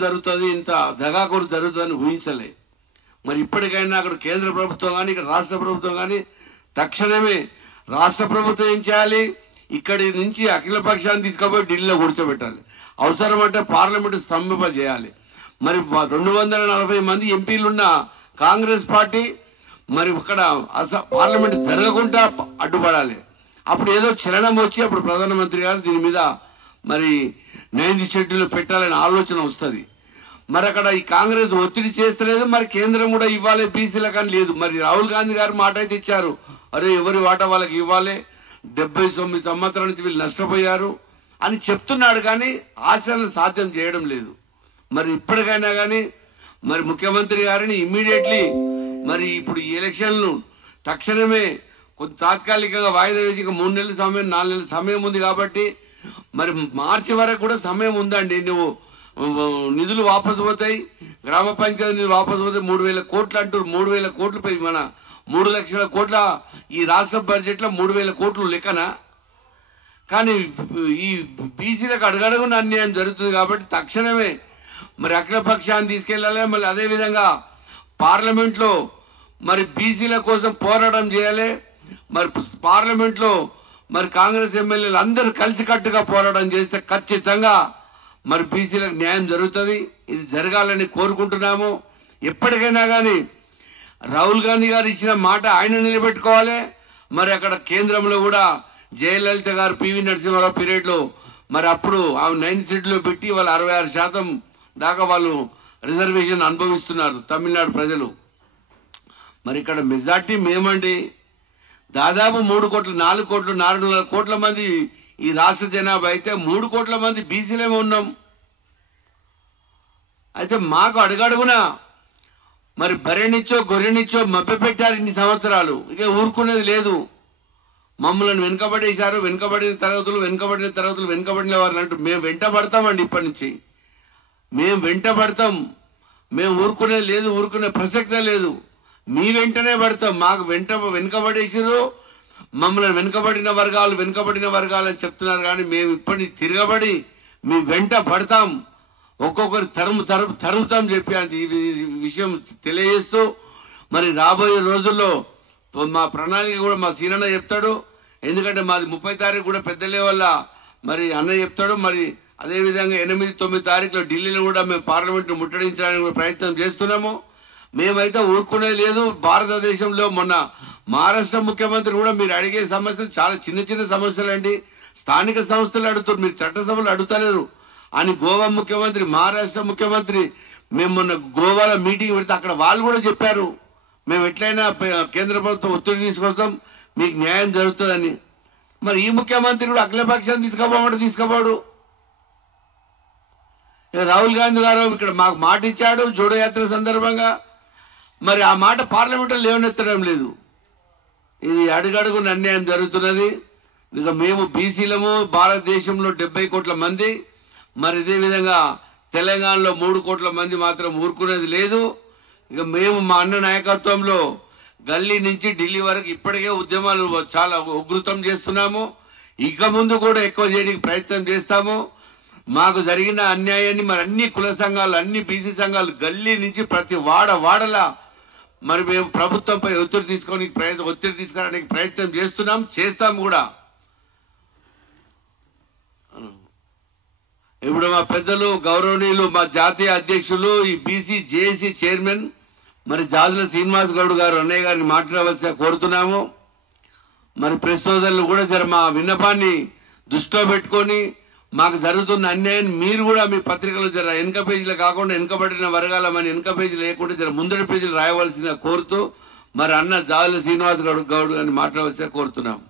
జరుగుతుంది, ఇంత దగాకోరు జరుగుతుందని ఊహించలే. మరి ఇప్పటికైనా అక్కడ కేంద్ర ప్రభుత్వం కానీ ఇక్కడ రాష్ట్ర ప్రభుత్వం కానీ తక్షణమే రాష్ట్ర ప్రభుత్వం ఏం చేయాలి, ఇక్కడి నుంచి అఖిల పక్షాన్ని తీసుకుపోయి ఢిల్లీలో కూర్చోబెట్టాలి. అవసరమంటే పార్లమెంటు స్తంభింప చేయాలి. మరి 240 మంది ఎంపీలున్న కాంగ్రెస్ పార్టీ మరి ఇక్కడ పార్లమెంట్ జరగకుండా అడ్డుపడాలి. అప్పుడు ఏదో చలనం వచ్చి అప్పుడు ప్రధానమంత్రి గారు దీని మీద మరి 9th షెడ్యూల్ పెట్టాలనే ఆలోచన వస్తుంది. మరి అక్కడ ఈ కాంగ్రెస్ ఒత్తిడి చేస్తలేదు, మరి కేంద్రం కూడా ఇవ్వాలి బీసీలకు అని లేదు. మరి రాహుల్ గాంధీ గారు మాట అయితే ఇచ్చారు, అరే ఎవరి వాటా వాళ్ళకి ఇవ్వాలి, 79 సంవత్సరాల నుంచి వీళ్ళు నష్టపోయారు అని చెప్తున్నాడు, కానీ ఆచరణ సాధ్యం చేయడం లేదు. మరి ఇప్పటికైనా కానీ మరి ముఖ్యమంత్రి గారిని ఇమ్మీడియట్లీ మరి ఇప్పుడు ఈ ఎలక్షన్లు తక్షణమే కొంత తాత్కాలికంగా వాయిదా వేసి 3 నెలల సమయం 4 నెలల సమయం ఉంది కాబట్టి మరి మార్చి వరకు కూడా సమయం ఉందండి. నువ్వు నిధులు వాపసు పోతాయి, గ్రామ పంచాయతీ నిధులు వాపసు పోతాయి. 3,000 కోట్లు అంటారు, 3,000 కోట్లు పై మన 3 లక్షల కోట్ల ఈ రాష్ట్ర బడ్జెట్ లో 3,000 కోట్లు లెక్కన. కానీ ఈ బీసీలకు అడుగడుగున అన్యాయం జరుగుతుంది కాబట్టి తక్షణమే మరి అఖిల పక్షాన్ని తీసుకెళ్లాలి. మళ్ళీ అదేవిధంగా పార్లమెంట్ లో మరి బీసీల కోసం పోరాటం చేయాలి. మరి పార్లమెంట్ లో మరి కాంగ్రెస్ ఎమ్మెల్యేలు అందరూ కలిసికట్టుగా పోరాటం చేస్తే ఖచ్చితంగా మరి బీసీలకు న్యాయం జరుగుతుంది. ఇది జరగాలని కోరుకుంటున్నాము. ఎప్పటికైనా కానీ రాహుల్ గాంధీ గారు ఇచ్చిన మాట ఆయన నిలబెట్టుకోవాలి. మరి అక్కడ కేంద్రంలో కూడా జయలలిత గారు పివి నరసింహారావు పీరియడ్ లో మరి అప్పుడు ఆ 9th షెడ్యూల్ పెట్టి వాళ్ళు 66% దాకా వాళ్ళు రిజర్వేషన్ అనుభవిస్తున్నారు తమిళనాడు ప్రజలు. మరి ఇక్కడ మెజార్టీ మేమండి, దాదాపు 3 కోట్లు 4 కోట్లు 4 కోట్ల మంది ఈ రాష్ట్ర జనాభా అయితే 3 కోట్ల మంది బీసీలేమో ఉన్నాం. అయితే మాకు అడుగడుగునా మరి బర్రెనిచ్చో గొర్రెనిచ్చో మభ్యపెట్టారు ఇన్ని సంవత్సరాలు. ఇక ఊరుకునేది లేదు. మమ్మల్ని వెనుకబడేశారు, వెనుకబడిన తరగతులు వారు అంటూ మేము వెంటబడతామండి. ఇప్పటి నుంచి మేము వెంటబడతాం. మేము ఊరుకునేది లేదు, ఊరుకునే ప్రసక్తే లేదు. మీ వెంటనే పడతాం. మాకు వెనుకబడేసారు, మమ్మల్ని వెనుకబడిన వర్గాలు అని చెప్తున్నారు. కానీ మేము ఇప్పటి తిరగబడి మీ వెంట పడతాం, ఒక్కొక్కరు తరుముతాం చెప్పి ఈ విషయం తెలియజేస్తూ మరి రాబోయే రోజుల్లో మా ప్రణాళిక కూడా మా సీనన్న చెప్తాడు. ఎందుకంటే మాది 30 తారీఖు కూడా పెద్దలే వల్ల మరి అన్న చెప్తాడు. మరి అదేవిధంగా 8, 9 తారీఖులో ఢిల్లీలో కూడా మేము పార్లమెంట్ ముట్టడించడానికి కూడా ప్రయత్నం చేస్తున్నాము. మేమైతే ఊరుకునేది లేదు. భారతదేశంలో మొన్న మహారాష్ట్ర ముఖ్యమంత్రి కూడా మీరు అడిగే సమస్యలు చాలా చిన్న సమస్యలండి, స్థానిక సంస్థలు అడుగుతారు, మీరు చట్టసభలు అడుగుతలేరు అని గోవా ముఖ్యమంత్రి, మహారాష్ట్ర ముఖ్యమంత్రి మేము మొన్న గోవాలో మీటింగ్ పెడితే అక్కడ వాళ్ళు కూడా చెప్పారు, మేము ఎట్లయినా కేంద్ర ప్రభుత్వం ఒత్తిడి తీసుకొస్తాం, మీకు న్యాయం జరుగుతుందని. మరి ఈ ముఖ్యమంత్రి కూడా అఖిలపక్షాన్ని తీసుకోపోడు. రాహుల్ గాంధీ గారు ఇక్కడ మాకు మాట ఇచ్చాడు జోడో యాత్ర సందర్భంగా, మరి ఆ మాట పార్లమెంట్ లో లేవనెత్తడం లేదు. ఇది అడుగడుగున అన్యాయం జరుగుతున్నది. ఇక మేము బీసీలము, భారతదేశంలో 70 కోట్ల మంది, మరి ఇదే విధంగా తెలంగాణలో 3 కోట్ల మంది మాత్రం ఊరుకునేది లేదు. ఇక మేము మా అన్న నాయకత్వంలో గల్లీ నుంచి ఢిల్లీ వరకు ఇప్పటికే ఉద్యమాలు చాలా ఉధృతం చేస్తున్నాము. ఇక ముందు కూడా ఎక్కువ చేయడానికి ప్రయత్నం చేస్తాము. మాకు జరిగిన అన్యాయాన్ని మరి అన్ని కుల సంఘాలు, అన్ని బీసీ సంఘాలు గల్లీ నుంచి ప్రతి వాడలా మరి మేము ప్రభుత్వంపై ఒత్తిడి తీసుకురావడానికి ప్రయత్నం చేస్తాం కూడా. ఇప్పుడు మా పెద్దలు గౌరవనీయులు మా జాతీయ అధ్యక్షులు ఈ బీసీ జేఏసీ చైర్మన్ మరి జాజుల శ్రీనివాస్ గౌడ్ గారు అన్నయ్య గారిని మాట్లాడవలసిగా కోరుతున్నాము. మరి ప్రెస్ సోదరులు కూడా మా విన్నపాన్ని దృష్టిలో పెట్టుకొని మాకు జరుగుతున్న అన్యాయాన్ని మీరు కూడా మీ పత్రికలో వెనుక పేజీలు కాకుండా వెనుకబడిన వర్గాలమని వెనుక పేజీలు లేకుండా ముందడి పేజీలు రాయవలసిందిగా కోరుతూ మరి అన్న జాజుల శ్రీనివాస్ గౌడ్ గారిని మాట్లాడవలసిగా కోరుతున్నాము.